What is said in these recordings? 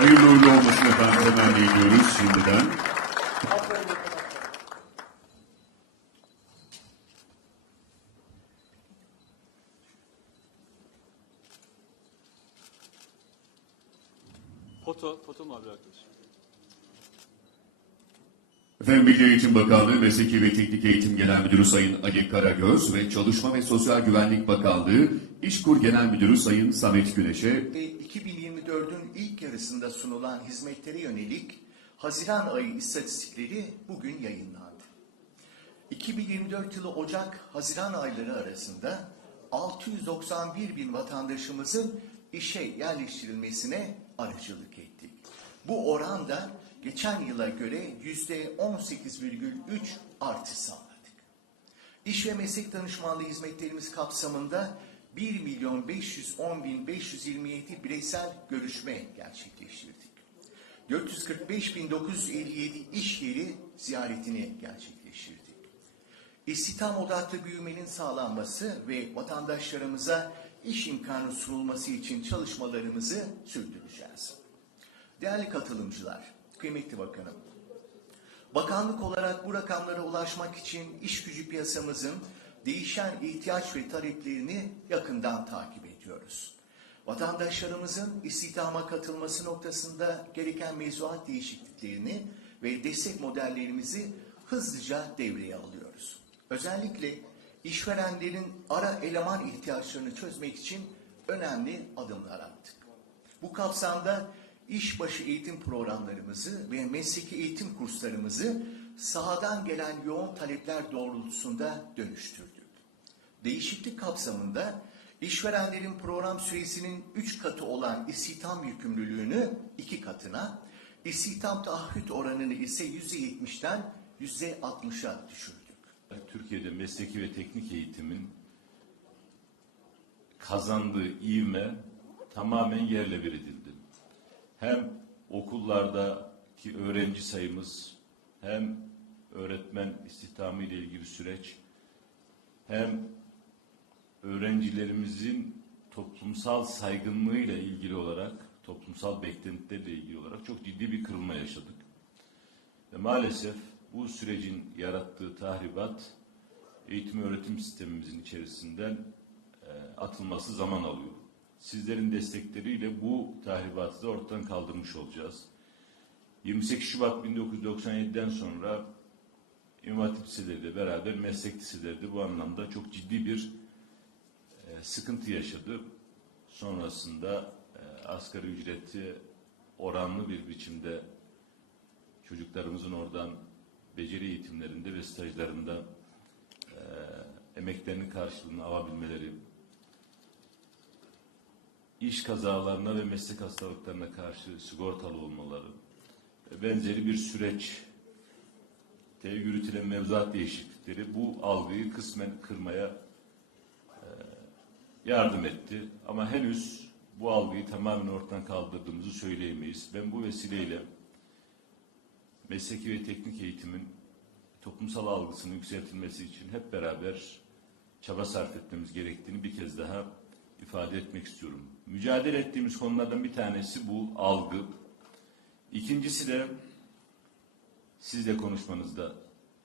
Hayırlı uğurlu olmasın efendim temenni ediyoruz şimdiden. Foto, foto mu abi arkadaş? Efendim Milli Eğitim Bakanlığı Mesleki ve Teknik Eğitim Genel Müdürü Sayın Ali Karagöz ve Çalışma ve Sosyal Güvenlik Bakanlığı İşkur Genel Müdürü Sayın Samet Güneş'e ve 2024'ün ilk yarısında sunulan hizmetlere yönelik Haziran ayı istatistikleri bugün yayınlandı. 2024 yılı Ocak-Haziran ayları arasında 691 bin vatandaşımızın işe yerleştirilmesine aracılık ettik. Bu oran da geçen yıla göre yüzde 18,3 artış sağladık. İş ve meslek danışmanlığı hizmetlerimiz kapsamında 1 milyon 510 bin 527 bireysel görüşme gerçekleştirdik. 445 bin 957 iş yeri ziyaretini gerçekleştirdik. İstihdam odaklı büyümenin sağlanması ve vatandaşlarımıza iş imkanı sunulması için çalışmalarımızı sürdüreceğiz. Değerli katılımcılar, kıymetli bakanım, Bakanlık olarak bu rakamlara ulaşmak için iş gücü piyasamızın değişen ihtiyaç ve taleplerini yakından takip ediyoruz. Vatandaşlarımızın istihdama katılması noktasında gereken mevzuat değişikliklerini ve destek modellerimizi hızlıca devreye alıyoruz. Özellikle işverenlerin ara eleman ihtiyaçlarını çözmek için önemli adımlar attık. Bu kapsamda işbaşı eğitim programlarımızı ve mesleki eğitim kurslarımızı sahadan gelen yoğun talepler doğrultusunda dönüştürdük. Değişiklik kapsamında işverenlerin program süresinin 3 katı olan istihdam yükümlülüğünü 2 katına, istihdam taahhüt oranını ise %70'den %60'a düşürdük. Türkiye'de mesleki ve teknik eğitimin kazandığı ivme tamamen yerle bir edildi. Hem okullardaki öğrenci sayımız hem öğretmen istihdamı ile ilgili süreç hem öğrencilerimizin toplumsal saygınlığıyla ilgili olarak toplumsal beklentilerle ilgili olarak çok ciddi bir kırılma yaşadık. Ve maalesef bu sürecin yarattığı tahribat eğitim öğretim sistemimizin içerisinden e, atılması zaman alıyor. Sizlerin destekleriyle bu tahribatı da ortadan kaldırmış olacağız. 28 Şubat 1997'den sonra İmam Hatip beraber meslek liseleri bu anlamda çok ciddi bir e, sıkıntı yaşadı. Sonrasında e, asgari ücreti oranlı bir biçimde çocuklarımızın oradan beceri eğitimlerinde ve stajlarında e, emeklerinin karşılığını alabilmeleri, iş kazalarına ve meslek hastalıklarına karşı sigortalı olmaları benzeri bir süreç yürütülen mevzuat değişiklikleri bu algıyı kısmen kırmaya e, yardım etti. Ama henüz bu algıyı tamamen ortadan kaldırdığımızı söyleyemeyiz. Ben bu vesileyle mesleki ve teknik eğitimin toplumsal algısının yükseltilmesi için hep beraber çaba sarf etmemiz gerektiğini bir kez daha ifade etmek istiyorum. Mücadele ettiğimiz konulardan bir tanesi bu algı. İkincisi de siz de konuşmanızda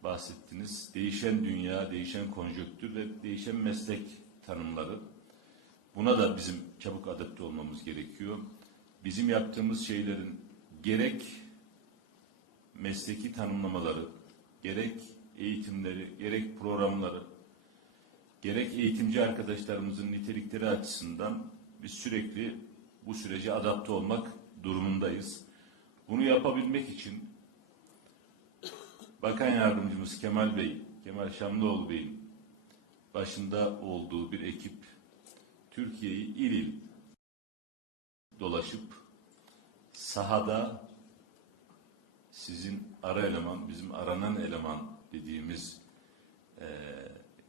bahsettiniz. Değişen dünya, değişen konjöktür ve değişen meslek tanımları. Buna da bizim çabuk adapte olmamız gerekiyor. Bizim yaptığımız şeylerin gerek mesleki tanımlamaları, gerek eğitimleri, gerek programları, gerek eğitimci arkadaşlarımızın nitelikleri açısından biz sürekli bu sürece adapte olmak durumundayız. Bunu yapabilmek için Bakan Yardımcımız Kemal Bey, Kemal Şamlıoğlu Bey'in başında olduğu bir ekip Türkiye'yi il il dolaşıp sahada sizin ara eleman, bizim aranan eleman dediğimiz eee,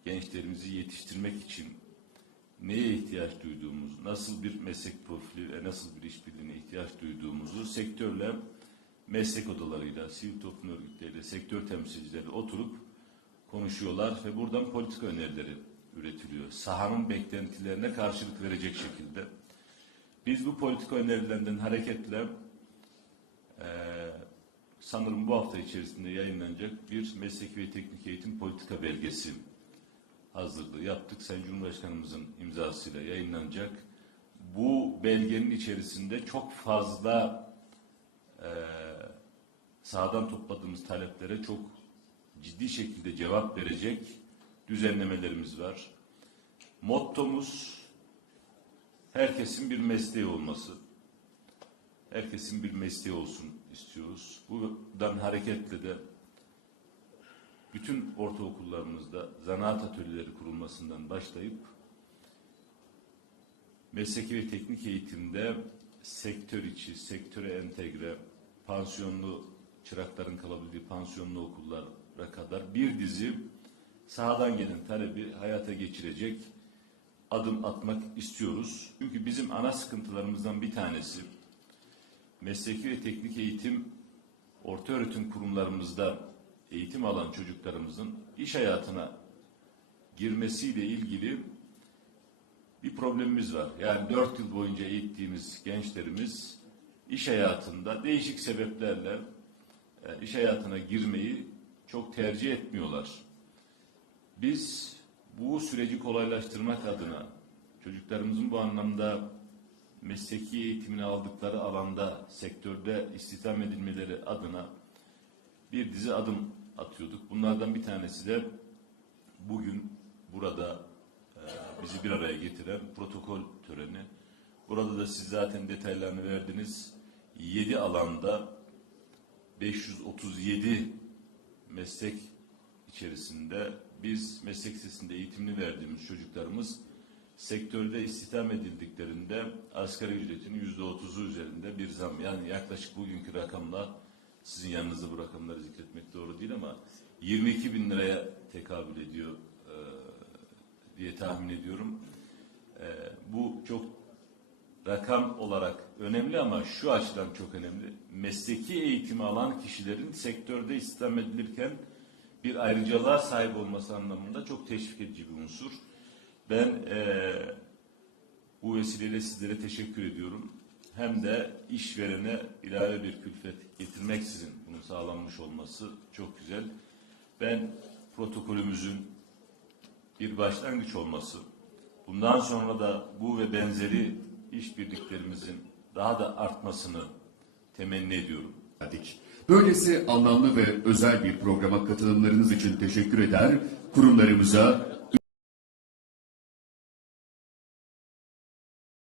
gençlerimizi yetiştirmek için neye ihtiyaç duyduğumuzu, nasıl bir meslek profili ve nasıl bir işbirliğine ihtiyaç duyduğumuzu sektörle, meslek odalarıyla, sivil toplum örgütleriyle, sektör temsilcileriyle oturup konuşuyorlar ve buradan politika önerileri üretiliyor. Sahanın beklentilerine karşılık verecek şekilde. Biz bu politika önerilerinden hareketle sanırım bu hafta içerisinde yayınlanacak bir mesleki ve teknik eğitim politika belgesi hazırlığı yaptık. Sayın Cumhurbaşkanımızın imzasıyla yayınlanacak. Bu belgenin içerisinde çok fazla eee sahadan topladığımız taleplere çok ciddi şekilde cevap verecek düzenlemelerimiz var. Mottomuz herkesin bir mesleği olması. Herkesin bir mesleği olsun istiyoruz. Buradan hareketle de bütün ortaokullarımızda zanaat atölyeleri kurulmasından başlayıp mesleki ve teknik eğitimde sektör içi, sektöre entegre, pansiyonlu çırakların kalabildiği pansiyonlu okullara kadar bir dizi sahadan gelen talebi hayata geçirecek adım atmak istiyoruz. Çünkü bizim ana sıkıntılarımızdan bir tanesi mesleki ve teknik eğitim orta öğretim kurumlarımızda eğitim alan çocuklarımızın iş hayatına girmesiyle ilgili bir problemimiz var. Yani dört yıl boyunca eğittiğimiz gençlerimiz iş hayatında değişik sebeplerle e, iş hayatına girmeyi çok tercih etmiyorlar. Biz bu süreci kolaylaştırmak adına çocuklarımızın bu anlamda mesleki eğitimini aldıkları alanda sektörde istihdam edilmeleri adına bir dizi adım atıyorduk. Bunlardan bir tanesi de bugün burada bizi bir araya getiren protokol töreni. Burada da siz zaten detaylarını verdiniz. 7 alanda 537 meslek içerisinde biz meslek lisesinde eğitimini verdiğimiz çocuklarımız sektörde istihdam edildiklerinde asgari ücretin yüzde otuzu üzerinde bir zam yani yaklaşık bugünkü rakamla sizin yanınızda bu rakamları zikretmek doğru değil ama 22 bin liraya tekabül ediyor diye tahmin ediyorum. E, bu çok rakam olarak önemli ama şu açıdan çok önemli. Mesleki eğitimi alan kişilerin sektörde istihdam edilirken bir ayrıcalığa sahip olması anlamında çok teşvik edici bir unsur. Ben eee, bu vesileyle sizlere teşekkür ediyorum. Hem de işverene ilave bir külfet getirmeksizin bunun sağlanmış olması çok güzel. Ben protokolümüzün bir başlangıç olması, bundan sonra da bu ve benzeri işbirliklerimizin daha da artmasını temenni ediyorum. Böylesi anlamlı ve özel bir programa katılımlarınız için teşekkür eder. Kurumlarımıza